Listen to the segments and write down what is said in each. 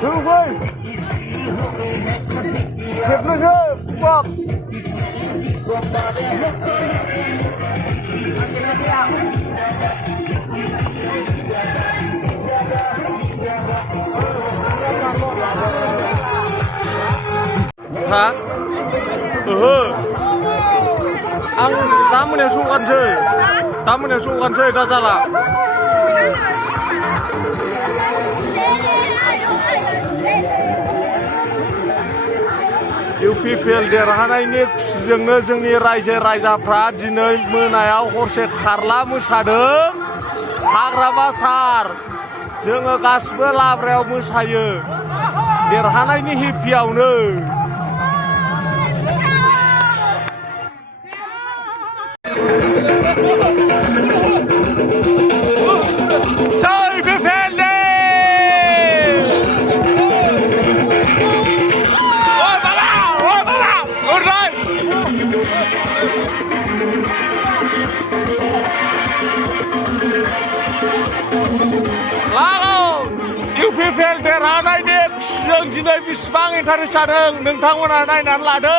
Thương Huy Hiệp Lương Hơ Bọc Hả? Ang tamu yang sukan sih. Tamu yang sukan sih dah salah. UPPL देरहानायनि खुसिजोंनो जोंनि रायजो राजाफ्रा दिनै मोनायाव हरसे खारला मोसादों हाग्रामा सार जोङो गासिबो लाब्रायाव मोसायो देरहानायनि हेपियावनो UPPL देरहानायनि जों दिनै बेसेबां इन्टारेस्ट जादों नोंथांमोना नायनानै लादो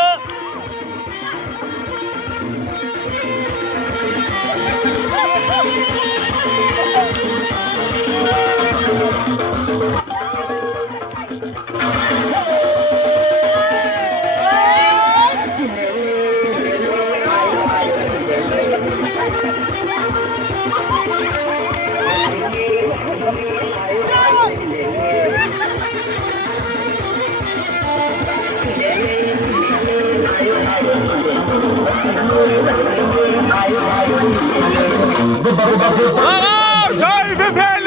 Jai UPPL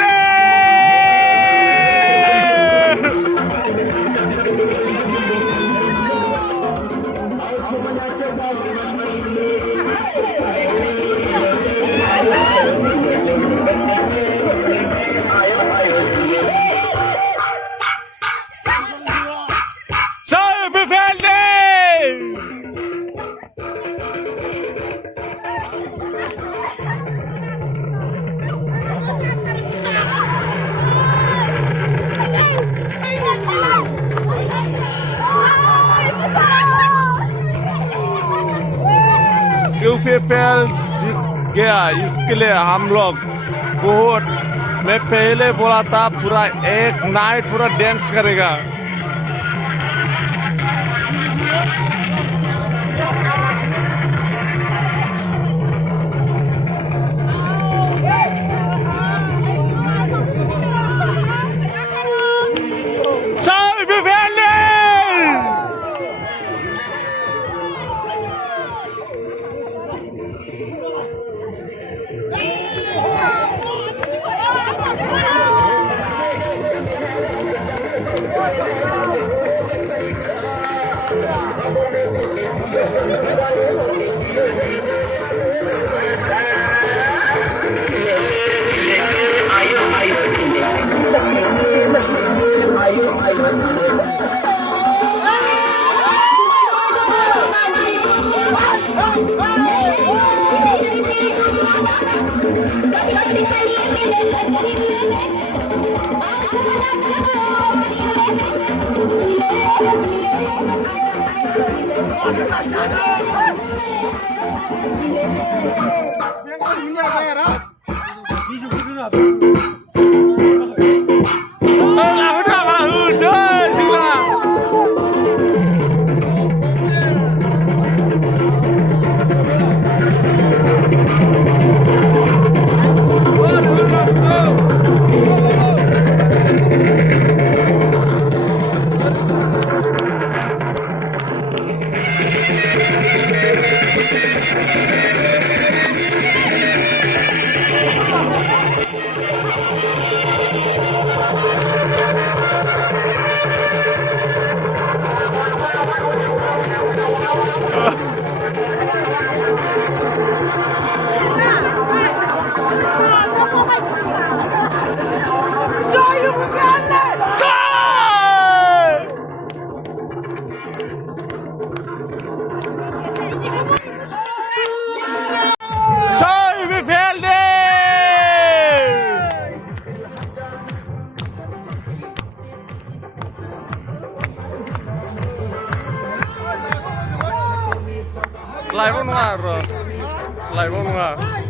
UPPL जीत गया इसके लिए हम लोग बहुत मैं पहले बोला था पूरा एक नाइट पूरा डांस करेगा lại bóng nua rồi lại bóng nua